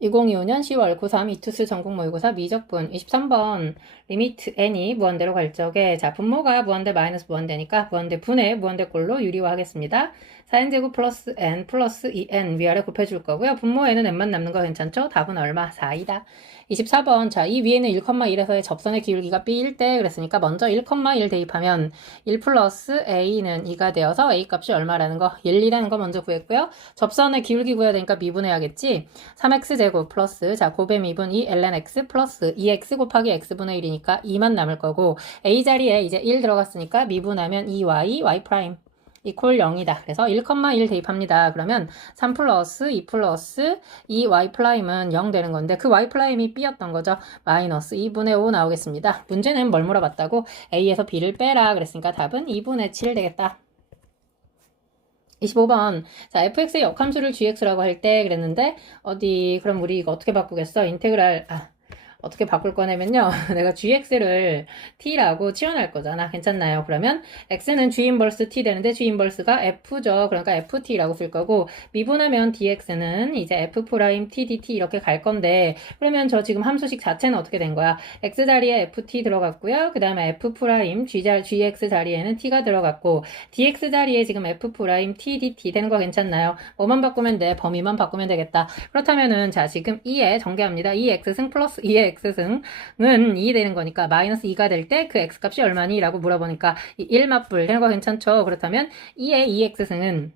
2025년 10월 고3 이투스 전국 모의고사 미적분 23번 리미트 n이 무한대로 갈 적에 자 분모가 무한대 마이너스 무한대니까 무한대 분의 무한대꼴로 유리화하겠습니다. 4n제곱 플러스 n 플러스 2n 위아래 곱해줄 거고요. 분모에는 n만 남는 거 괜찮죠? 답은 얼마? 4이다. 24번 자 이 위에는 1,1에서의 접선의 기울기가 b일 때 그랬으니까 먼저 1,1 대입하면 1 플러스 a는 2가 되어서 a 값이 얼마라는 거 1이라는 거 먼저 구했고요. 접선의 기울기 구해야 되니까 미분해야겠지. 3x제곱 플러스 자 곱의 미분 2 ln x 플러스 2x 곱하기 x분의 1이니까 2만 남을 거고 a 자리에 이제 1 들어갔으니까 미분하면 2y y 프라임 이퀄 0이다. 그래서 1,1 대입합니다. 그러면 3 플러스 2 플러스 2y 프라임은 0 되는 건데 그 y 프라임이 b였던 거죠. 마이너스 2분의 5 나오겠습니다. 문제는 뭘 물어봤다고? a에서 b를 빼라 그랬으니까 답은 2분의 7 되겠다. 25번. 자, fx의 역함수를 gx라고 할 때 그랬는데, 어디, 그럼 우리 이거 어떻게 바꾸겠어? 인테그랄, 아, 어떻게 바꿀 거냐면요. 내가 gx를 t라고 치환할 거잖아. 괜찮나요? 그러면 x는 g 인버스 t 되는데 g 인버스가 f죠. 그러니까 ft라고 쓸 거고 미분하면 dx는 이제 f 프라임 t dt 이렇게 갈 건데 그러면 저 지금 함수식 자체는 어떻게 된 거야? x 자리에 ft 들어갔고요. 그 다음에 f 프라임 g 자, gx 자리에는 t가 들어갔고 dx 자리에 지금 f 프라임 t dt 되는 거 괜찮나요? 뭐만 바꾸면 돼? 범위만 바꾸면 되겠다. 그렇다면은 자 지금 2에 전개합니다. 2x승 플러스 2의 x승은 2 되는 거니까 마이너스 2가 될 때 그 x값이 얼마니? 라고 물어보니까 1 맞불 되는 거 괜찮죠? 그렇다면 2의 2x승은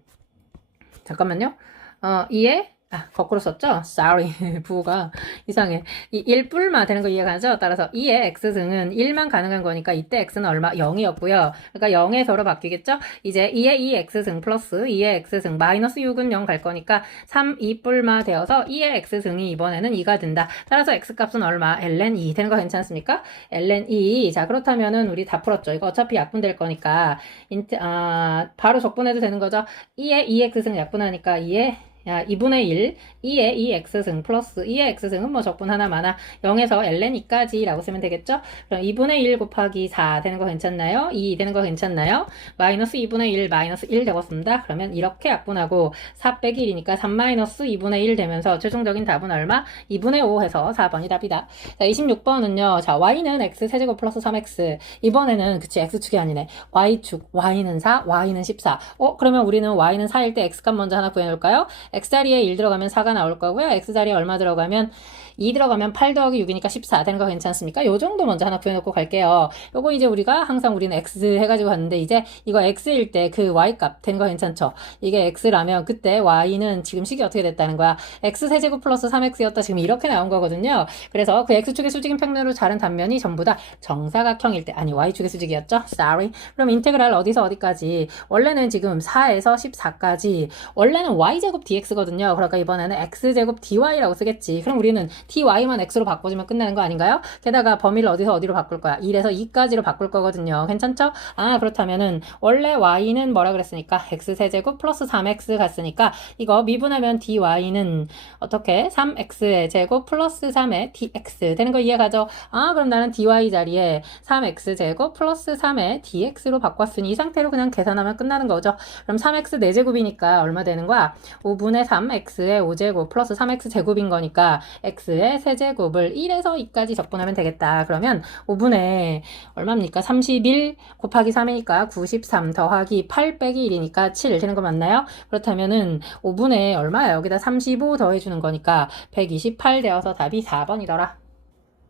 잠깐만요. 어, 2의 아, 거꾸로 썼죠? Sorry. 부호가 이상해. 이 1뿔만 되는 거 이해가죠? 따라서 2의 x승은 1만 가능한 거니까 이때 x는 얼마? 0이었고요. 그러니까 0에 서로 바뀌겠죠? 이제 2의 2x승 플러스 2의 x승 마이너스 6은 0 갈 거니까 3, 2뿔마 되어서 2의 x승이 이번에는 2가 된다. 따라서 x값은 얼마? ln 2 되는 거 괜찮습니까? ln 2. 자, 그렇다면은 우리 다 풀었죠. 이거 어차피 약분될 거니까 인트, 아, 바로 적분해도 되는 거죠? 2의 2x승 약분하니까 2의 야, 2분의 1, 2의 2x승 플러스 2의 x승은 뭐 적분 하나 많아 0에서 ln 2까지 라고 쓰면 되겠죠? 그럼 2분의 1 곱하기 4 되는 거 괜찮나요? 2 되는 거 괜찮나요? 마이너스 2분의 1 마이너스 1 되었습니다. 그러면 이렇게 약분하고 4 빼기 1이니까 3 마이너스 2분의 1 되면서 최종적인 답은 얼마? 2분의 5 해서 4번이 답이다. 자, 26번은요. 자, y는 x 세제곱 플러스 3x. 이번에는 그치 x축이 아니네. y축. y는 4, y는 14. 어, 그러면 우리는 y는 4일 때 x값 먼저 하나 구해놓을까요? X자리에 1 들어가면 4가 나올 거고요. x자리에 얼마 들어가면 2 들어가면 8 더하기 6이니까 14 되는 거 괜찮습니까? 요 정도 먼저 하나 구해놓고 갈게요. 요거 이제 우리가 항상 우리는 x 해가지고 갔는데 이제 이거 x일 때 그 y 값 되는 거 괜찮죠? 이게 x라면 그때 y는 지금 식이 어떻게 됐다는 거야? x 세제곱 플러스 3x였다 지금 이렇게 나온 거거든요. 그래서 그 x축의 수직인 평면으로 자른 단면이 전부 다 정사각형일 때 아니 y축의 수직이었죠? Sorry. 그럼 인테그랄 어디서 어디까지? 원래는 지금 4에서 14까지 원래는 y제곱 dx거든요. 그러니까 이번에는 x제곱 dy라고 쓰겠지. 그럼 우리는 ty만 x로 바꿔주면 끝나는 거 아닌가요? 게다가 범위를 어디서 어디로 바꿀 거야? 1에서 2까지로 바꿀 거거든요. 괜찮죠? 아 그렇다면은 원래 y는 뭐라 그랬으니까 x 세제곱 플러스 3x 갔으니까 이거 미분하면 dy는 어떻게 3x의 제곱 플러스 3의 dx 되는 거 이해가죠? 아 그럼 나는 dy 자리에 3x 제곱 플러스 3의 dx로 바꿨으니 이 상태로 그냥 계산하면 끝나는 거죠. 그럼 3x 4제곱이니까 얼마 되는 거야? 5분의 3x의 5제곱 플러스 3x 제곱인 거니까 x 의 세제곱을 1에서 2까지 적분하면 되겠다. 그러면 5분의 얼마입니까? 31 곱하기 3이니까 93 더하기 8 빼기 1이니까 7 되는 거 맞나요? 그렇다면은 5분의 얼마야? 여기다 35 더해주는 거니까 128 되어서 답이 4번이더라.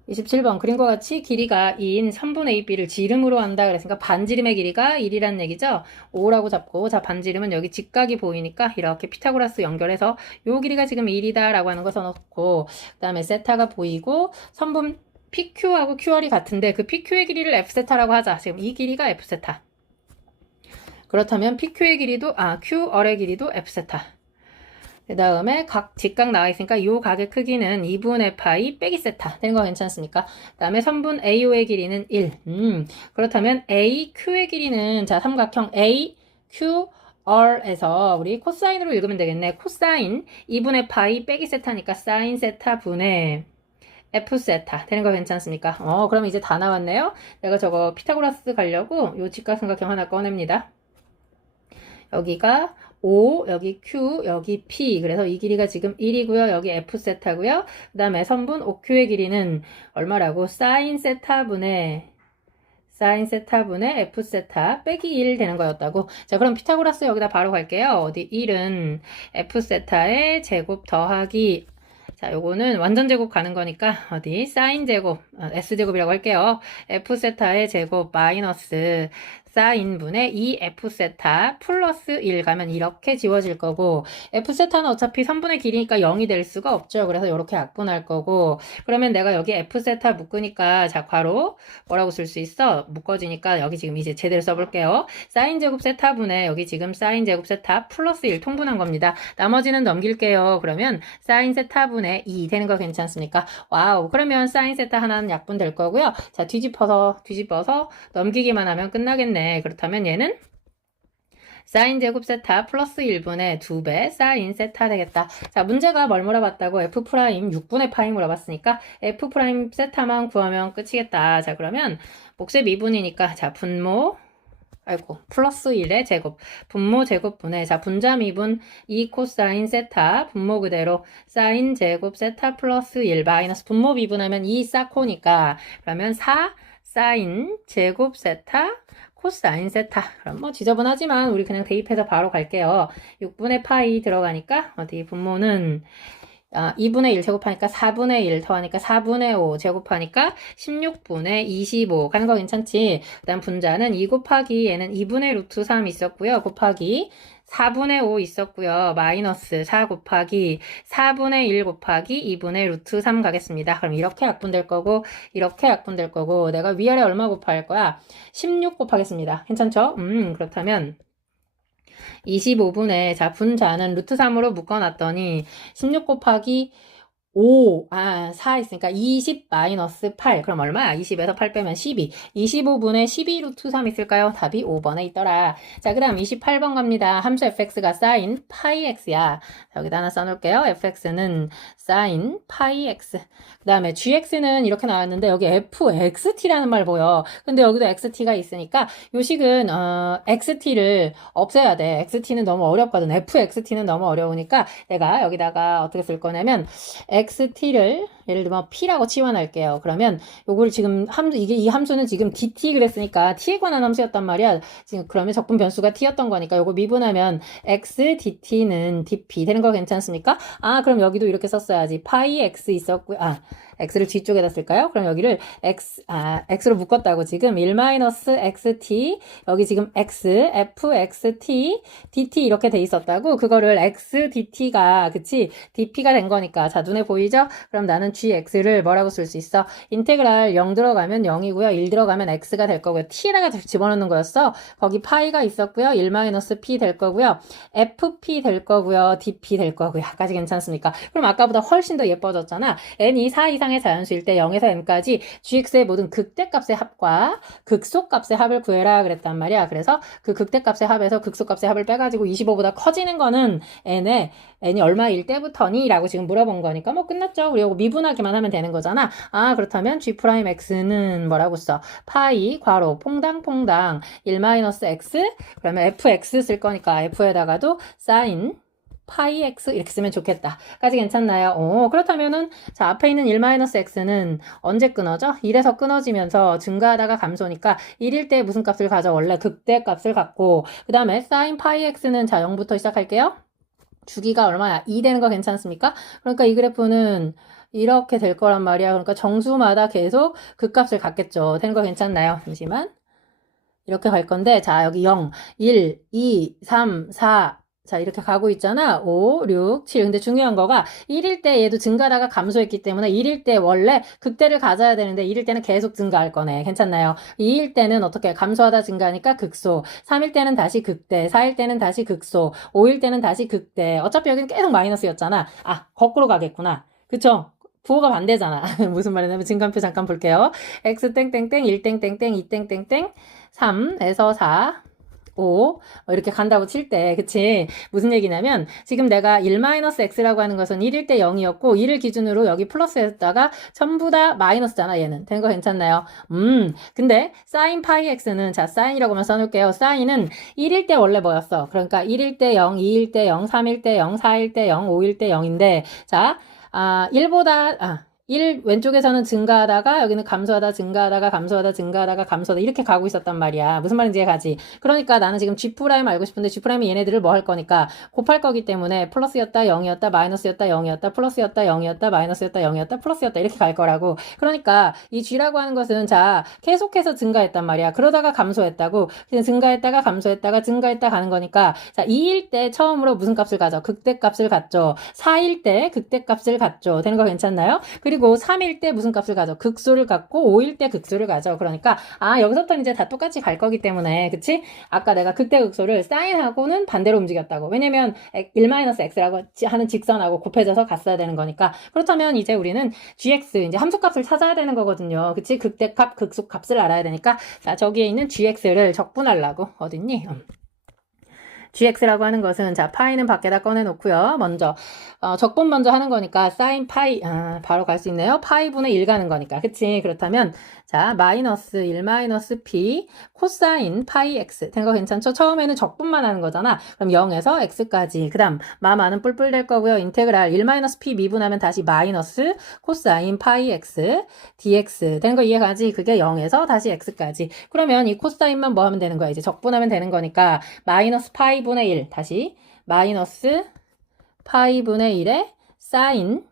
27번. 그림과 같이 길이가 2인 3분의 2b를 지름으로 한다 그랬으니까 반지름의 길이가 1이라는 얘기죠? 5라고 잡고 자 반지름은 여기 직각이 보이니까 이렇게 피타고라스 연결해서 요 길이가 지금 1이다 라고 하는 거 써놓고 그 다음에 세타가 보이고 선분 PQ하고 QR이 같은데 그 PQ의 길이를 F세타라고 하자. 지금 이 길이가 F세타. 그렇다면 PQ의 길이도 아 QR의 길이도 F세타 그 다음에 각 직각 나와 있으니까 이 각의 크기는 2분의 파이 빼기 세타 되는 거 괜찮습니까? 그 다음에 선분 AO의 길이는 1. 음, 그렇다면 AQ의 길이는 자 삼각형 AQ R에서 우리 코사인으로 읽으면 되겠네. 코사인 2분의 파이 빼기 세타니까 사인 세타 분의 F 세타 되는 거 괜찮습니까? 어, 그럼 이제 다 나왔네요. 내가 저거 피타고라스 가려고 요 직각삼각형 하나 꺼냅니다. 여기가 O, 여기 Q, 여기 P. 그래서 이 길이가 지금 1이고요. 여기 F 세타고요. 그 다음에 선분 OQ의 길이는 얼마라고? 사인 세타분의 사인 세타분의 F 세타 빼기 1 되는 거였다고. 자, 그럼 피타고라스 여기다 바로 갈게요. 어디 1은 F 세타의 제곱 더하기 자, 요거는 완전 제곱 가는 거니까 어디 사인 제곱 어, S 제곱이라고 할게요. F 세타의 제곱 마이너스 사인분의 2F 세타 플러스 1 가면 이렇게 지워질 거고 F 세타는 어차피 3분의 길이니까 0이 될 수가 없죠. 그래서 이렇게 약분할 거고 그러면 내가 여기 F 세타 묶으니까 자 괄호 뭐라고 쓸 수 있어? 묶어지니까 여기 지금 이제 제대로 써볼게요. 사인 제곱 세타분의 여기 지금 사인 제곱 세타 플러스 1 통분한 겁니다. 나머지는 넘길게요. 그러면 사인 세타분의 2 되는 거 괜찮습니까? 와우. 그러면 사인 세타 하나는 약분 될 거고요. 자 뒤집어서 뒤집어서 넘기기만 하면 끝나겠네. 그렇다면 얘는 사인 제곱 세타 플러스 1분의 2배 사인 세타 되겠다. 자, 문제가 뭘 물어봤다고 f 프라임 6분의 파이 물어봤으니까 f 프라임 세타만 구하면 끝이겠다. 자, 그러면 목세 미분이니까 자, 분모 아이고, 플러스 1의 제곱. 분모 제곱분의, 자, 분자 미분 2 코사인 세타, 분모 그대로, 사인 제곱 세타 플러스 1 마이너스 분모 미분하면 2 사코니까, 그러면 4 사인 제곱 세타 코사인 세타. 그럼 뭐 지저분하지만 우리 그냥 대입해서 바로 갈게요. 6분의 파이 들어가니까 어디 분모는 아, 2분의 1 제곱하니까 4분의 1 더하니까 4분의 5 제곱하니까 16분의 25 가는 거 괜찮지? 그 다음 분자는 2 곱하기 얘는 2분의 루트 3 있었고요. 곱하기 4분의 5 있었고요. 마이너스 4 곱하기 4분의 1 곱하기 2분의 루트 3 가겠습니다. 그럼 이렇게 약분될 거고 이렇게 약분될 거고 내가 위아래 얼마 곱할 거야? 16 곱하겠습니다. 괜찮죠? 음 그렇다면 25분에 자 분자는 루트 3으로 묶어놨더니 16 곱하기 5, 아, 4 있으니까 20 마이너스 8. 그럼 얼마야? 20에서 8 빼면 12. 25분의 12 루트 3 있을까요? 답이 5번에 있더라. 자, 그 다음 28번 갑니다. 함수 fx가 사인 파이 x야. 여기다 하나 써놓을게요. fx는 사인 파이 x. 그 다음에 gx는 이렇게 나왔는데 여기 fxt라는 말 보여. 근데 여기도 xt가 있으니까 요 식은 어, xt를 없애야 돼. xt는 너무 어렵거든. fxt는 너무 어려우니까 내가 여기다가 어떻게 쓸 거냐면 xt를 예를 들면 p라고 치환할게요. 그러면 요걸 지금 함수 이게 이 함수는 지금 dt 그랬으니까 t에 관한 함수였단 말이야. 지금 그러면 적분 변수가 t였던 거니까 요거 미분하면 x dt는 dp 되는 거 괜찮습니까? 아 그럼 여기도 이렇게 썼어야지. 파이 x 있었고 아 x를 뒤쪽에다 쓸까요? 그럼 여기를 x, 아, x로 묶었다고 지금 1-xt, 여기 지금 x, fxt, dt 이렇게 돼 있었다고 그거를 x, dt가, 그치? dp가 된 거니까. 자, 눈에 보이죠? 그럼 나는 gx를 뭐라고 쓸 수 있어? 인테그랄 0 들어가면 0이고요. 1 들어가면 x가 될 거고요. t에다가 집어넣는 거였어. 거기 파이가 있었고요. 1-p 될 거고요. fp 될 거고요. dp 될 거고요. 아까지 괜찮습니까? 그럼 아까보다 훨씬 더 예뻐졌잖아. n 2 4 2 세상의 자연수일 때 0에서 m까지 gx의 모든 극대값의 합과 극소값의 합을 구해라 그랬단 말이야. 그래서 그 극대값의 합에서 극소값의 합을 빼가지고 25보다 커지는 거는 n의 n이 얼마일 때부터니? 라고 지금 물어본 거니까 뭐 끝났죠. 그리고 미분하기만 하면 되는 거잖아. 아 그렇다면 g'x는 뭐라고 써? 파이 괄호 퐁당퐁당 1 마이너스 x 그러면 fx 쓸 거니까 f에다가도 사인 파이 x 이렇게 쓰면 좋겠다. 까지 괜찮나요? 오, 그렇다면은 자, 앞에 있는 1-x는 언제 끊어져? 1에서 끊어지면서 증가하다가 감소니까 1일 때 무슨 값을 가져? 원래 극대 값을 갖고 그다음에 사인 파이 x는 자, 0부터 시작할게요. 주기가 얼마야? 2 되는 거 괜찮습니까? 그러니까 이 그래프는 이렇게 될 거란 말이야. 그러니까 정수마다 계속 그 값을 갖겠죠. 되는 거 괜찮나요? 잠시만. 이렇게 갈 건데, 자, 여기 0, 1, 2, 3, 4, 자, 이렇게 가고 있잖아. 5, 6, 7. 근데 중요한 거가 1일 때 얘도 증가하다가 감소했기 때문에 1일 때 원래 극대를 가져야 되는데 1일 때는 계속 증가할 거네. 괜찮나요? 2일 때는 어떻게 감소하다 증가하니까 극소. 3일 때는 다시 극대. 4일 때는 다시 극소. 5일 때는 다시 극대. 어차피 여기는 계속 마이너스였잖아. 아, 거꾸로 가겠구나. 그쵸? 부호가 반대잖아. 무슨 말이냐면 증간표 잠깐 볼게요. x 땡땡땡 1 땡땡땡 2 땡땡땡 3에서 4 5 이렇게 간다고 칠 때 그치? 무슨 얘기냐면 지금 내가 1-x라고 하는 것은 1일 때 0이었고 1을 기준으로 여기 플러스 했다가 전부 다 마이너스잖아 얘는. 된 거 괜찮나요? 음 근데 사인 파이 x는 자 사인이라고만 써놓을게요. 사인은 1일 때 원래 뭐였어? 그러니까 1일 때 0, 2일 때 0, 3일 때 0, 4일 때 0, 5일 때 0인데 자 아, 1보다 아 1 왼쪽에서는 증가하다가 여기는 감소하다 증가하다가 감소하다 증가하다가 감소하다 이렇게 가고 있었단 말이야. 무슨 말인지 이해가지? 그러니까 나는 지금 G 프라임 알고 싶은데 G 프라임이 얘네들을 뭐 할 거니까 곱할 거기 때문에 플러스였다 0이었다 마이너스였다 0이었다 플러스였다 0이었다 마이너스였다 0이었다 플러스였다 이렇게 갈 거라고. 그러니까 이 G라고 하는 것은 자 계속해서 증가했단 말이야. 그러다가 감소했다고 그냥 증가했다가 감소했다가 증가했다 가는 거니까 자 2일 때 처음으로 무슨 값을 가져? 극대값을 갖죠. 4일 때 극대값을 갖죠. 되는 거 괜찮나요? 그리고 3일 때 무슨 값을 가져? 극수를 갖고 5일 때 극수를 가져. 그러니까 아 여기서부터 이제 다 똑같이 갈 거기 때문에 그치? 아까 내가 극대 극소를 사인하고는 반대로 움직였다고. 왜냐면 1-x라고 하는 직선하고 곱해져서 갔어야 되는 거니까 그렇다면 이제 우리는 gx 이제 함수값을 찾아야 되는 거거든요. 그치? 극대값 극소값을 알아야 되니까 자 저기에 있는 gx를 적분하려고 어딨니? 음. Gx라고 하는 것은 자 파이는 밖에다 꺼내놓고요. 먼저 어, 적분 먼저 하는 거니까 사인 파이 아, 바로 갈 수 있네요. 파이 분의 1 가는 거니까 그치? 그렇다면 자 마이너스 1 마이너스 p 코사인 파이 x 된 거 괜찮죠? 처음에는 적분만 하는 거잖아. 그럼 0에서 x까지 그 다음 마마는 뿔뿔 될 거고요. 인테그랄 1 마이너스 p 미분하면 다시 마이너스 코사인 파이 x dx 된 거 이해가지? 그게 0에서 다시 x까지 그러면 이 코사인만 뭐 하면 되는 거야? 이제 적분하면 되는 거니까 마이너스 파이 분의 1 다시 마이너스 파이 분의 1에 사인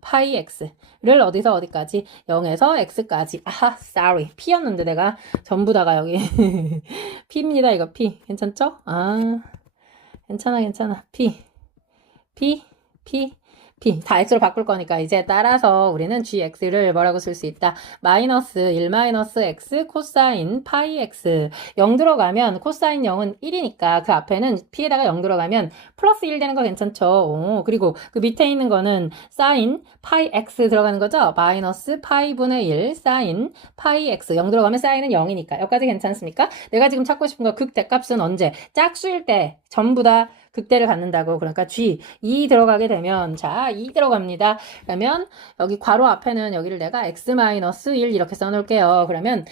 파이 x를 어디서 어디까지? 0에서 x까지. 아하 sorry. P였는데 내가 전부 다가 여기. P입니다 이거 p. 괜찮죠? 아 괜찮아 괜찮아. P. P p p 다 x로 바꿀 거니까 이제 따라서 우리는 gx를 뭐라고 쓸 수 있다? 마이너스 1 마이너스 x 코사인 파이 x. 0 들어가면 코사인 0은 1이니까 그 앞에는 p에다가 0 들어가면 플러스 1 되는 거 괜찮죠? 오, 그리고 그 밑에 있는 거는 사인 파이 x 들어가는 거죠? 마이너스 파이 분의 1 사인 파이 x. 0 들어가면 사인은 0이니까. 여기까지 괜찮습니까? 내가 지금 찾고 싶은 거 극대값은 언제? 짝수일 때 전부 다 극대를 갖는다고 그러니까 G 2 들어가게 되면 자 2 들어갑니다. 그러면 여기 괄호 앞에는 여기를 내가 x-1 이렇게 써놓을게요. 그러면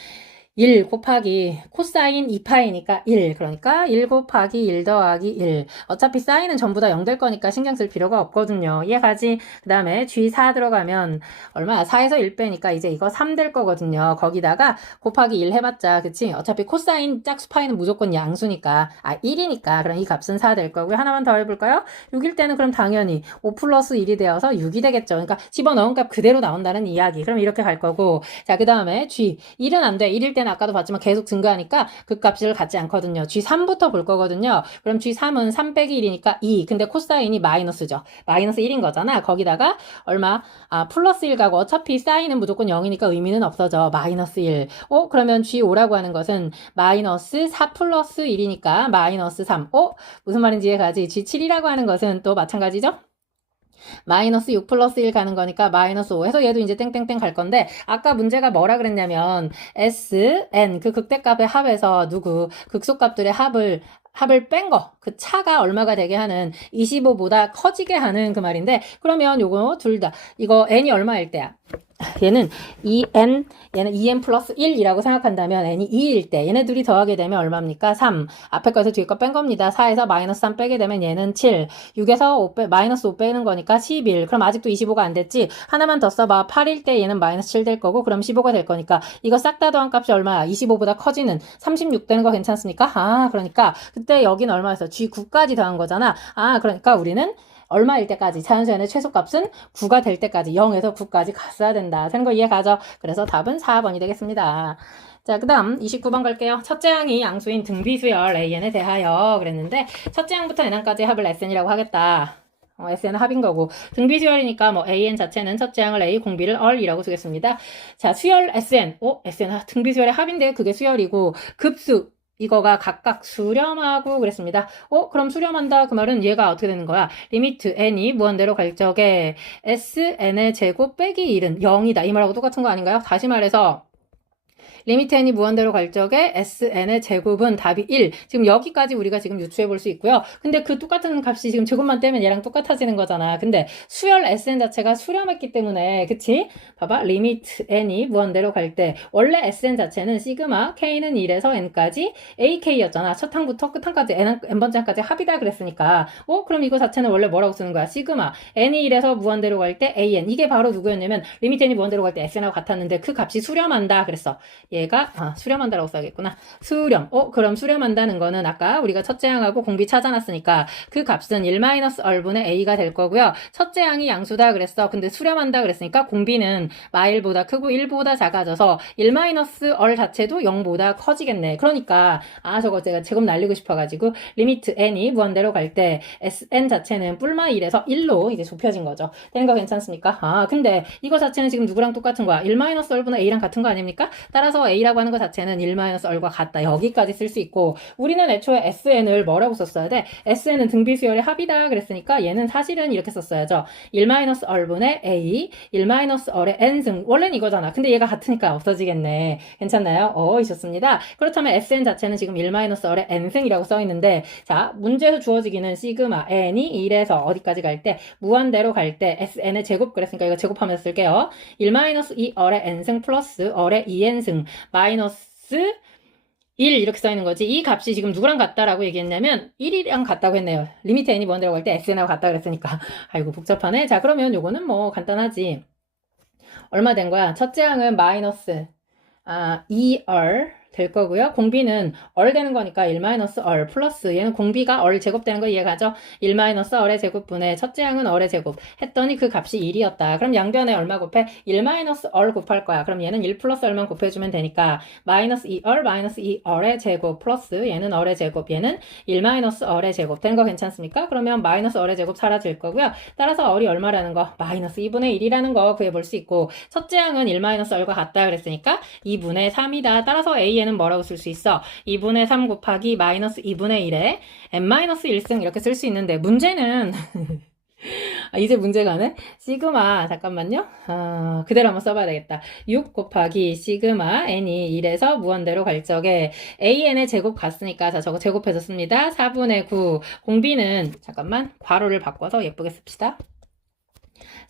1 곱하기 코사인 2파이니까 1 그러니까 1 곱하기 1 더하기 1 어차피 사인은 전부 다 0 될 거니까 신경 쓸 필요가 없거든요. 이해가지? 그 다음에 G4 들어가면 얼마? 4에서 1 빼니까 이제 이거 3 될 거거든요. 거기다가 곱하기 1 해봤자 그치? 어차피 코사인 짝수 파이는 무조건 양수니까. 아 1이니까. 그럼 이 값은 4 될 거고요. 하나만 더 해볼까요? 6일 때는 그럼 당연히 5 플러스 1이 되어서 6이 되겠죠. 그러니까 집어넣은 값 그대로 나온다는 이야기. 그럼 이렇게 갈 거고. 자 그 다음에 G 1은 안돼. 1일 때는 아까도 봤지만 계속 증가하니까 그 값을 갖지 않거든요. G3부터 볼 거거든요. 그럼 G3은 3 빼기 1이니까 2. 근데 코사인이 마이너스죠. 마이너스 1인 거잖아. 거기다가 얼마? 아, 플러스 1 가고 어차피 사인은 무조건 0이니까 의미는 없어져. 마이너스 1. 어, 그러면 G5라고 하는 것은 마이너스 4 플러스 1이니까 마이너스 3. 어? 무슨 말인지 이해가지? G7이라고 하는 것은 또 마찬가지죠? 마이너스 6 플러스 1 가는 거니까 마이너스 5 해서 얘도 이제 땡땡땡 갈 건데 아까 문제가 뭐라 그랬냐면 S, N 그 극대값의 합에서 누구 극소값들의 합을 합을 뺀 거, 그 차가 얼마가 되게 하는 25보다 커지게 하는 그 말인데, 그러면 요거 둘 다, 이거 n이 얼마일 때야? 얘는 2n, 얘는 2n 플러스 1이라고 생각한다면 n이 2일 때 얘네 둘이 더하게 되면 얼마입니까? 3. 앞에 거에서 뒤에 거 뺀 겁니다. 4에서 마이너스 3 빼게 되면 얘는 7. 6에서 5 빼, 마이너스 5 빼는 거니까 11. 그럼 아직도 25가 안 됐지? 하나만 더 써봐. 8일 때 얘는 마이너스 7 될 거고 그럼 15가 될 거니까 이거 싹 다 더한 값이 얼마야? 25보다 커지는 36 되는 거 괜찮습니까? 아, 그러니까 그때 여긴 얼마였어? G9까지 더한 거잖아. 아, 그러니까 우리는 얼마일 때까지 자연수연의 최소값은 9가 될 때까지 0에서 9까지 갔어야 된다. 되는 거 이해 가죠? 그래서 답은 4번이 되겠습니다. 자, 그 다음 29번 갈게요. 첫째 항이 양수인 등비수열 AN에 대하여 그랬는데 첫째 항부터 n항까지 합을 SN이라고 하겠다. 어, SN은 합인 거고 등비수열이니까 뭐 AN 자체는 첫째 항을 A 공비를 얼이라고 쓰겠습니다. 자, 수열 SN. 어, SN 등비수열의 합인데 그게 수열이고 급수 이거가 각각 수렴하고 그랬습니다. 어, 그럼 수렴한다. 그 말은 얘가 어떻게 되는 거야? 리미트 n이 무한대로 갈 적에 sn의 제곱 빼기 1은 0이다. 이 말하고 똑같은 거 아닌가요? 다시 말해서 리미트 n이 무한대로 갈 적에 sn의 제곱은 답이 1. 지금 여기까지 우리가 지금 유추해 볼 수 있고요. 근데 그 똑같은 값이 지금 제곱만 떼면 얘랑 똑같아지는 거잖아. 근데 수열 sn 자체가 수렴했기 때문에 그치? 봐봐. 리미트 n이 무한대로 갈 때 원래 sn 자체는 시그마 k는 1에서 n까지 ak였잖아. 첫 항부터 끝 항까지 n, n번째 항까지 합이다 그랬으니까 어? 그럼 이거 자체는 원래 뭐라고 쓰는 거야? 시그마 n이 1에서 무한대로 갈 때 an 이게 바로 누구였냐면 리미트 n이 무한대로 갈 때 sn하고 같았는데 그 값이 수렴한다 그랬어. 얘가 아, 수렴한다라고 써야겠구나. 수렴. 어, 그럼 수렴한다는 거는 아까 우리가 첫째 항하고 공비 찾아놨으니까 그 값은 1-얼분의 a가 될 거고요. 첫째 항이 양수다 그랬어. 근데 수렴한다 그랬으니까 공비는 마일보다 크고 1보다 작아져서 1-얼 자체도 0보다 커지겠네. 그러니까 아, 저거 제가 제곱 날리고 싶어 가지고 리미트 n이 무한대로 갈 때 sn 자체는 뿔마 1에서 1로 이제 좁혀진 거죠. 되는 거 괜찮습니까? 아, 근데 이거 자체는 지금 누구랑 똑같은 거야? 1-얼분의 a랑 같은 거 아닙니까? 따라서 a라고 하는 것 자체는 1-얼과 같다. 여기까지 쓸 수 있고 우리는 애초에 sn을 뭐라고 썼어야 돼? sn은 등비 수열의 합이다 그랬으니까 얘는 사실은 이렇게 썼어야죠. 1-얼분의 a, 1-얼의 n승. 원래는 이거잖아. 근데 얘가 같으니까 없어지겠네. 괜찮나요? 어, 좋습니다. 그렇다면 sn 자체는 지금 1-얼의 n승이라고 써 있는데 자, 문제에서 주어지기는 시그마 n이 1에서 어디까지 갈 때 무한대로 갈 때 sn의 제곱 그랬으니까 이거 제곱하면서 쓸게요. 1-2얼의 n승 플러스 얼의 2n승 마이너스 1 이렇게 써 있는 거지. 이 값이 지금 누구랑 같다라고 얘기했냐면 1이랑 같다고 했네요. 리미트 n이 무한대로 갈때 sn하고 같다 그랬으니까. 아이고 복잡하네. 자 그러면 요거는 뭐 간단하지. 얼마 된 거야? 첫째 항은 마이너스 아, 2얼 될 거고요. 공비는 얼 되는 거니까 1-얼 플러스 얘는 공비가 얼 제곱되는 거 이해가죠? 1-얼의 제곱분의 첫째 항은 얼의 제곱 했더니 그 값이 1이었다. 그럼 양변에 얼마 곱해? 1-얼 곱할 거야. 그럼 얘는 1 플러스 얼만 곱해주면 되니까 마이너스 2얼 마이너스 2얼의 제곱 플러스 얘는 얼의 제곱 얘는 1-얼의 제곱 된 거 괜찮습니까? 그러면 마이너스 얼의 제곱 사라질 거고요. 따라서 얼이 얼마라는 거? 마이너스 2분의 1이라는 거 구해볼 수 있고 첫째 항은 1-얼과 같다 그랬으니까 2분의 3이다. 따라서 a 는 뭐라고 쓸 수 있어? 2분의 3 곱하기 마이너스 2분의 1에 n-1승 이렇게 쓸 수 있는데 문제는 아, 이제 문제가네. 시그마, 잠깐만요. 아, 그대로 한번 써봐야 되겠다. 6 곱하기 시그마 n이 1에서 무한대로 갈 적에 an의 제곱 갔으니까, 자, 저거 제곱해서 씁니다. 4분의 9. 공비는, 잠깐만, 괄호를 바꿔서 예쁘게 씁시다.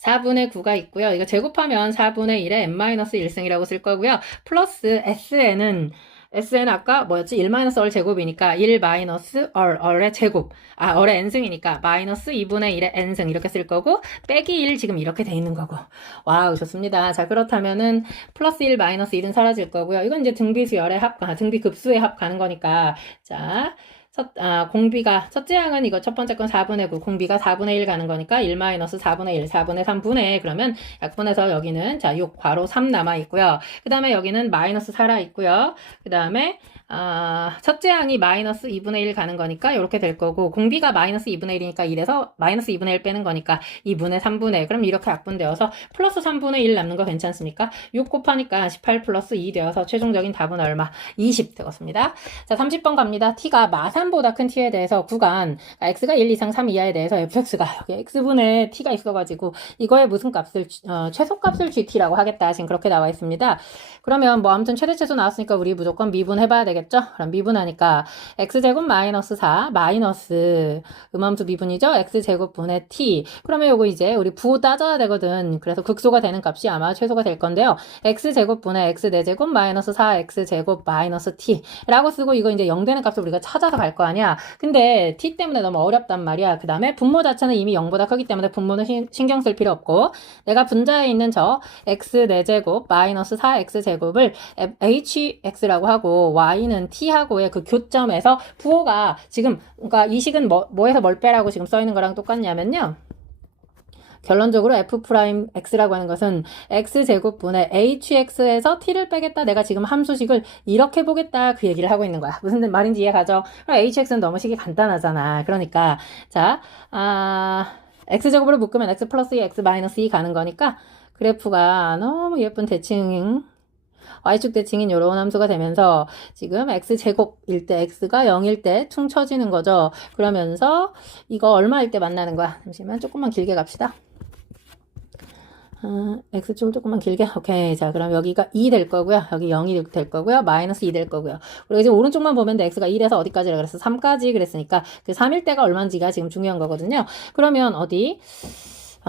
4분의 9가 있고요. 이거 제곱하면 4분의 1에 n-1승이라고 쓸 거고요. 플러스 sn은 sn 아까 뭐였지? 1-얼 제곱이니까 1-얼, 얼의 제곱. 아, 얼의 n승이니까 마이너스 2분의 1의 n승 이렇게 쓸 거고 빼기 1 지금 이렇게 돼 있는 거고. 와우, 좋습니다. 자, 그렇다면은 플러스 1, 마이너스 1은 사라질 거고요. 이건 이제 등비수열의 합, 아, 등비급수의 합 가는 거니까. 자, 첫, 아, 공비가, 첫째 항은 이거 첫 번째 건 4분의 9, 공비가 4분의 1 가는 거니까 1 마이너스 4분의 1, 4분의 3분의 그러면 약분해서 여기는 자, 6 괄호 3 남아 있고요. 그 다음에 여기는 마이너스 살아 있고요. 그 다음에 아, 첫째 항이 마이너스 2분의 1 가는 거니까 이렇게 될 거고 공비가 마이너스 2분의 1이니까 1에서 마이너스 2분의 1 빼는 거니까 2분의 3분의 1 그럼 이렇게 약분되어서 플러스 3분의 1 남는 거 괜찮습니까? 6 곱하니까 18 플러스 2 되어서 최종적인 답은 얼마? 20 되었습니다. 자 30번 갑니다. t가 마산보다 큰 t에 대해서 구간 아, x가 1 이상 3 이하에 대해서 fx가 여기 x분의 t가 있어가지고 이거에 무슨 값을 어, 최소값을 gt라고 하겠다 지금 그렇게 나와 있습니다. 그러면 뭐 아무튼 최대 최소 나왔으니까 우리 무조건 미분해봐야 되겠죠. 되겠죠? 그럼 미분하니까 x제곱 마이너스 4 마이너스 음함수 미분이죠? x제곱분의 t 그러면 요거 이제 우리 부 따져야 되거든. 그래서 극소가 되는 값이 아마 최소가 될 건데요. x제곱분의 x 4제곱 마이너스 4x제곱 마이너스 t 라고 쓰고 이거 이제 0 되는 값을 우리가 찾아서 갈 거 아니야. 근데 t 때문에 너무 어렵단 말이야. 그 다음에 분모 자체는 이미 0보다 크기 때문에 분모는 신경 쓸 필요 없고 내가 분자에 있는 저 x 4제곱 마이너스 4x제곱을 hx라고 하고 y y는 t하고의 그 교점에서 부호가 지금 그러니까 이 식은 뭐, 뭐에서 뭘 빼라고 지금 써 있는 거랑 똑같냐면요. 결론적으로 f 프라임 x라고 하는 것은 x 제곱분의 hx에서 t를 빼겠다. 내가 지금 함수식을 이렇게 보겠다. 그 얘기를 하고 있는 거야. 무슨 말인지 이해 가죠? 그럼 hx는 너무 식이 간단하잖아. 그러니까 자, 아, x 제곱으로 묶으면 x 플러스 2, x 마이너스 2 가는 거니까 그래프가 너무 예쁜 대칭 y축 대칭인 이런 함수가 되면서 지금 x제곱일 때 x가 0일 때 퉁 쳐지는 거죠. 그러면서 이거 얼마일 때 만나는 거야? 잠시만 조금만 길게 갑시다. 아, x축을 조금만 길게. 오케이. 자 그럼 여기가 2 될 거고요. 여기 0이 될 거고요. 마이너스 2 될 거고요. 그리고 지금 오른쪽만 보면 돼. X가 1에서 어디까지라 그랬어 3까지 그랬으니까 그 3일 때가 얼마인지가 지금 중요한 거거든요. 그러면 어디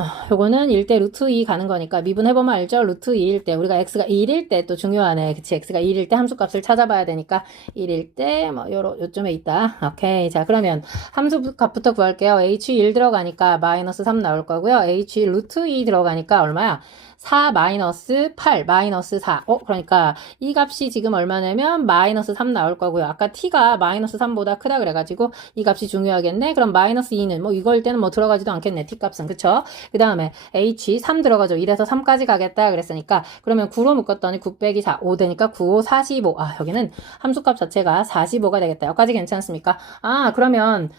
아, 요거는 1대 루트 2 가는 거니까 미분해보면 알죠? 루트 2일 때 우리가 x가 1일 때 또 중요하네. 그치? x가 1일 때 함수값을 찾아봐야 되니까 1일 때 뭐 요러 요쯤에 있다. 오케이. 자 그러면 함수값부터 구할게요. h 1 들어가니까 마이너스 3 나올 거고요. h 루트 2 들어가니까 얼마야? 4 마이너스 8 마이너스 4. 어, 그러니까 이 값이 지금 얼마냐면 마이너스 3 나올 거고요. 아까 t가 마이너스 3보다 크다 그래가지고 이 값이 중요하겠네. 그럼 마이너스 2는 뭐 이거일 때는 뭐 들어가지도 않겠네. t 값은 그쵸? 그 다음에 h 3 들어가죠. 1에서 3까지 가겠다 그랬으니까 그러면 9로 묶었더니 9 빼기 4 5 되니까 9, 5, 45. 아 여기는 함수값 자체가 45가 되겠다. 여기까지 괜찮습니까? 아 그러면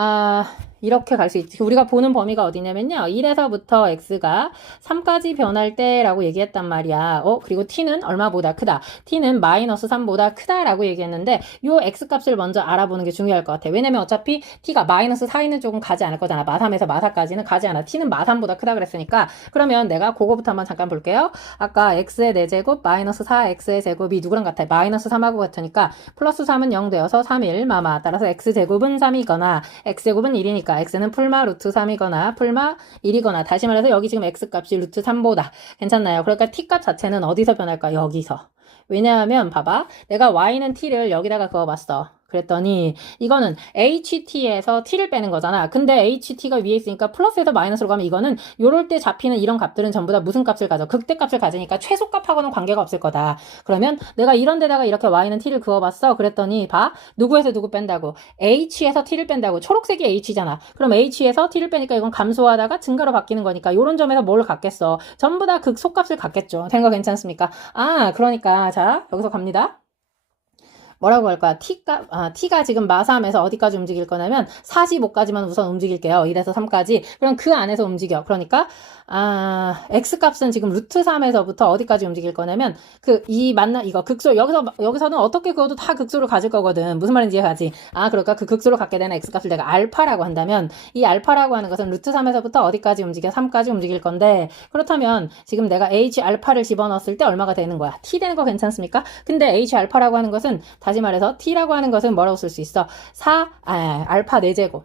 아, 이렇게 갈 수 있지. 우리가 보는 범위가 어디냐면요. 1에서부터 x가 3까지 변할 때라고 얘기했단 말이야. 어, 그리고 t는 얼마보다 크다. t는 마이너스 3보다 크다라고 얘기했는데 요 x 값을 먼저 알아보는 게 중요할 것 같아. 왜냐면 어차피 t가 마이너스 4있는 쪽은 가지 않을 거잖아. 마3에서 마4까지는 가지 않아. t는 마3보다 크다 그랬으니까 그러면 내가 그거부터 한번 잠깐 볼게요. 아까 x의 4제곱 마이너스 4x의 제곱이 누구랑 같아? 마이너스 3하고 같으니까 플러스 3은 0 되어서 3일 마마 따라서 x제곱은 3이거나 x제곱은 1이니까 x는 풀마 루트 3이거나 풀마 1이거나 다시 말해서 여기 지금 x값이 루트 3보다 괜찮나요? 그러니까 t값 자체는 어디서 변할까? 여기서. 왜냐하면 봐봐. 내가 y는 t를 여기다가 그어봤어. 그랬더니 이거는 HT에서 T를 빼는 거잖아. 근데 HT가 위에 있으니까 플러스에서 마이너스로 가면 이거는 요럴 때 잡히는 이런 값들은 전부 다 무슨 값을 가져? 극대값을 가지니까 최소값하고는 관계가 없을 거다. 그러면 내가 이런 데다가 이렇게 Y는 T를 그어봤어. 그랬더니 봐. 누구에서 누구 뺀다고? H에서 T를 뺀다고. 초록색이 H잖아. 그럼 H에서 T를 빼니까 이건 감소하다가 증가로 바뀌는 거니까 요런 점에서 뭘 갖겠어? 전부 다 극소값을 갖겠죠. 된거 괜찮습니까? 아, 그러니까 자, 여기서 갑니다. 뭐라고 할까? t가, 아, t가 지금 마3에서 어디까지 움직일 거냐면 45까지만 우선 움직일게요. 1에서 3까지. 그럼 그 안에서 움직여. 그러니까, 아, x 값은 지금 루트 3에서부터 어디까지 움직일 거냐면 그, 이 만나, 이거 극소, 여기서, 여기서는 어떻게 그어도 다 극소를 가질 거거든. 무슨 말인지 이해가지? 아, 그러니까 그 극소를 갖게 되는 x 값을 내가 알파라고 한다면 이 알파라고 하는 것은 루트 3에서부터 어디까지 움직여? 3까지 움직일 건데 그렇다면 지금 내가 h 알파를 집어넣었을 때 얼마가 되는 거야? t 되는 거 괜찮습니까? 근데 h 알파라고 하는 것은 다시 말해서 t라고 하는 것은 뭐라고 쓸 수 있어? 4, 아, 알파 4제곱.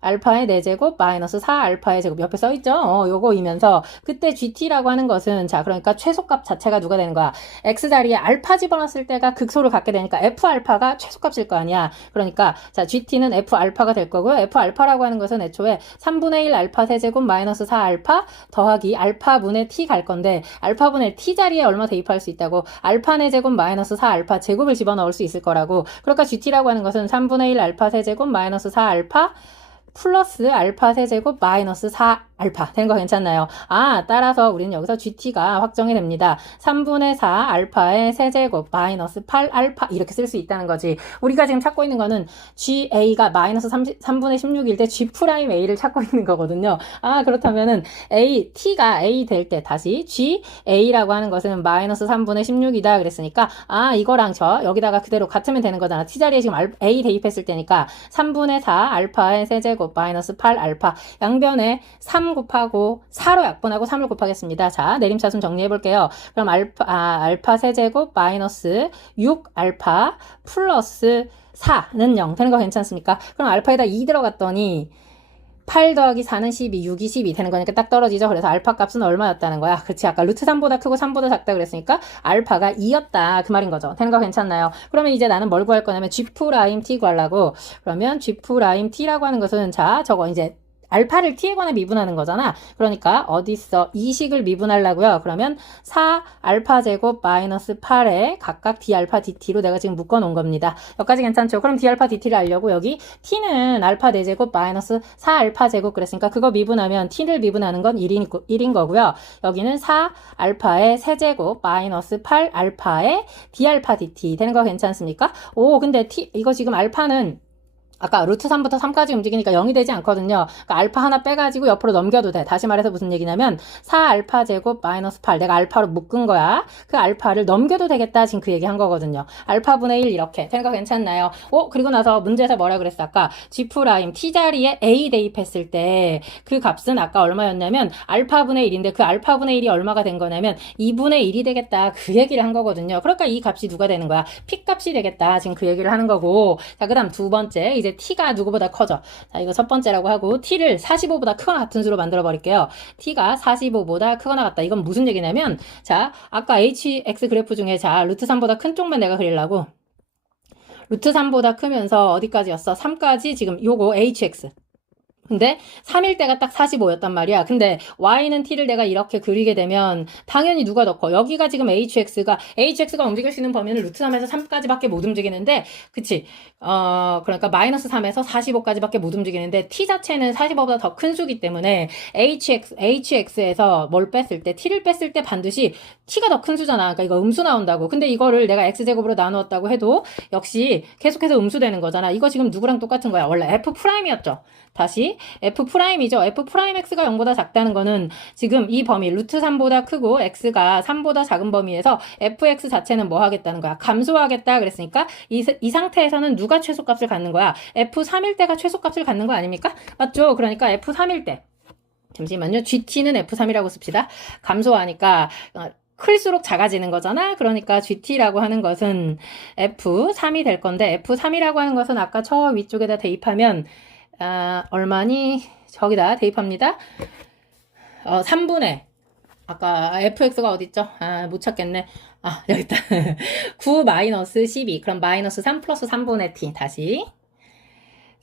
알파의 4제곱 마이너스 4알파의 제곱 옆에 써있죠? 어, 요거이면서 그때 GT라고 하는 것은 자 그러니까 최소값 자체가 누가 되는 거야? X자리에 알파 집어넣었을 때가 극소를 갖게 되니까 F알파가 최소값일 거 아니야. 그러니까 자 GT는 F알파가 될 거고요. F알파라고 하는 것은 애초에 3분의 1 알파 세제곱 마이너스 4알파 더하기 알파분의 T 갈 건데 알파분의 T 자리에 얼마 대입할 수 있다고? 알파네 제곱 마이너스 4알파 제곱을 집어넣을 수 있을 거라고. 그러니까 GT라고 하는 것은 3분의 1 알파 세제곱 마이너스 4알파 플러스 알파 세제곱 마이너스 4 알파 된 거 괜찮나요? 아 따라서 우리는 여기서 GT가 확정이 됩니다. 3분의 4 알파의 세제곱 마이너스 8 알파 이렇게 쓸 수 있다는 거지. 우리가 지금 찾고 있는 거는 GA가 마이너스 30, 3분의 16일 때 G 프라임 A를 찾고 있는 거거든요. 아 그렇다면은 A T가 A 될 때 다시 G A라고 하는 것은 마이너스 3분의 16이다 그랬으니까 아 이거랑 저 여기다가 그대로 같으면 되는 거잖아. T 자리에 지금 A 대입했을 때니까 3분의 4 알파의 세제곱 마이너스 8 알파 양변에 3 곱하고 4로 약분하고 3을 곱하겠습니다. 자, 내림차순 정리해 볼게요. 그럼 알파, 아, 알파 세제곱 마이너스 6 알파 플러스 4는 0 되는 거 괜찮습니까? 그럼 알파에다 2 들어갔더니 8 더하기 4는 12, 6이 12 되는 거니까 딱 떨어지죠. 그래서 알파 값은 얼마였다는 거야? 그렇지. 아까 루트 3보다 크고 3보다 작다 그랬으니까 알파가 2였다. 그 말인 거죠. 되는 거 괜찮나요? 그러면 이제 나는 뭘 구할 거냐면 G 프라임 T 구하려고. 그러면 G 프라임 T라고 하는 것은 자, 저거 이제 알파를 t에 관해 미분하는 거잖아. 그러니까 어디 있어? 이식을 미분하려고요. 그러면 4 알파 제곱 마이너스 8에 각각 d 알파 dt로 내가 지금 묶어 놓은 겁니다. 여기까지 괜찮죠? 그럼 d 알파 dt를 알려고 여기 t는 알파 4제곱 마이너스 4 알파 제곱 그랬으니까 그거 미분하면 t를 미분하는 건 1인, 1인 거고요. 여기는 4 알파의 세제곱 마이너스 8 알파의 d 알파 dt 되는 거 괜찮습니까? 오 근데 t 이거 지금 알파는 아까 루트 3부터 3까지 움직이니까 0이 되지 않거든요. 그러니까 알파 하나 빼가지고 옆으로 넘겨도 돼. 다시 말해서 무슨 얘기냐면 4알파 제곱 마이너스 8 내가 알파로 묶은 거야. 그 알파를 넘겨도 되겠다. 지금 그 얘기 한 거거든요. 알파분의 1 이렇게. 생각 괜찮나요? 어 그리고 나서 문제에서 뭐라 그랬어? 아까 G 프라임 T 자리에 A 대입했을 때 그 값은 아까 얼마였냐면 알파분의 1인데 그 알파분의 1이 얼마가 된 거냐면 2분의 1이 되겠다. 그 얘기를 한 거거든요. 그러니까 이 값이 누가 되는 거야? P 값이 되겠다. 지금 그 얘기를 하는 거고. 자, 그 다음 두 번째. 이제 T가 누구보다 커져. 자, 이거 첫 번째라고 하고 T를 45보다 크거나 같은 수로 만들어 버릴게요. T가 45보다 크거나 같다. 이건 무슨 얘기냐면 자, 아까 HX 그래프 중에 자, 루트 3보다 큰 쪽만 내가 그리려고 루트 3보다 크면서 어디까지였어? 3까지 지금 요거 HX. 근데 3일 때가 딱 45였단 말이야. 근데 y는 t를 내가 이렇게 그리게 되면 당연히 누가 더 커? 여기가 지금 hx가 hx가 움직일 수 있는 범위는 루트 3에서 3까지밖에 못 움직이는데 그치? 어 그러니까 마이너스 3에서 45까지밖에 못 움직이는데 t 자체는 45보다 더 큰 수기 때문에 hx hx에서 뭘 뺐을 때 t를 뺐을 때 반드시 t가 더 큰 수잖아. 그러니까 이거 음수 나온다고. 근데 이거를 내가 x제곱으로 나누었다고 해도 역시 계속해서 음수 되는 거잖아. 이거 지금 누구랑 똑같은 거야? 원래 f 프라임이었죠. 다시 f 프라임이죠. f 프라임 x가 0보다 작다는 거는 지금 이 범위 루트 3보다 크고 x가 3보다 작은 범위에서 fx 자체는 뭐 하겠다는 거야? 감소하겠다 그랬으니까 이, 이 상태에서는 누가 최소값을 갖는 거야? f3일 때가 최소값을 갖는 거 아닙니까? 맞죠? 그러니까 f3일 때 잠시만요. GT는 F3이라고 씁시다. 감소하니까 어, 클수록 작아지는 거잖아. 그러니까 GT라고 하는 것은 F3이 될 건데 F3이라고 하는 것은 아까 저 위쪽에다 대입하면 아, 얼마니? 저기다 대입합니다. 어, 3분의 아까 fx가 어딨죠? 아, 못 찾겠네. 아, 여기 있다. 9 마이너스 12. 그럼 마이너스 3 플러스 3분의 t. 다시.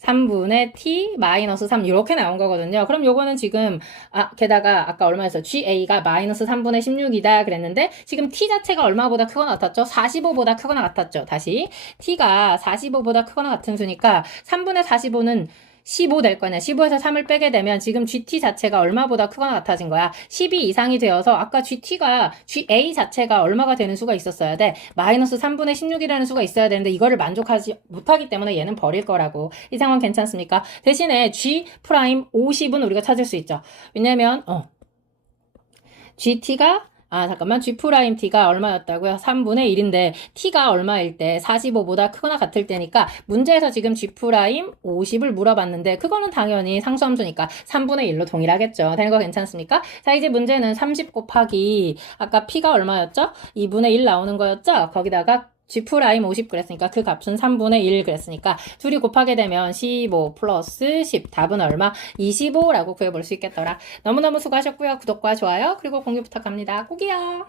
3분의 t 마이너스 3 이렇게 나온 거거든요. 그럼 요거는 지금 아 게다가 아까 얼마였어? GA가 마이너스 3분의 16이다 그랬는데 지금 t 자체가 얼마보다 크거나 같았죠? 45보다 크거나 같았죠. 다시 t가 45보다 크거나 같은 수니까 3분의 45는 15 될 거냐. 15에서 3을 빼게 되면 지금 GT 자체가 얼마보다 크거나 같아진 거야. 12 이상이 되어서 아까 GT가 GA 자체가 얼마가 되는 수가 있었어야 돼. 마이너스 3분의 16이라는 수가 있어야 되는데 이거를 만족하지 못하기 때문에 얘는 버릴 거라고. 이 상황 괜찮습니까? 대신에 G 프라임 50은 우리가 찾을 수 있죠. 왜냐면 어 GT가 아, 잠깐만. G 프라임 T가 얼마였다고요? 3분의 1인데, T가 얼마일 때 45보다 크거나 같을 때니까, 문제에서 지금 G 프라임 50을 물어봤는데, 그거는 당연히 상수함수니까 3분의 1로 동일하겠죠. 되는 거 괜찮습니까? 자, 이제 문제는 30 곱하기, 아까 P가 얼마였죠? 2분의 1 나오는 거였죠? 거기다가 G 프라임 50 그랬으니까 그 값은 3분의 1 그랬으니까 둘이 곱하게 되면 15 플러스 10 답은 얼마? 25라고 구해볼 수 있겠더라. 너무너무 수고하셨고요. 구독과 좋아요 그리고 공유 부탁합니다. 꼭이요.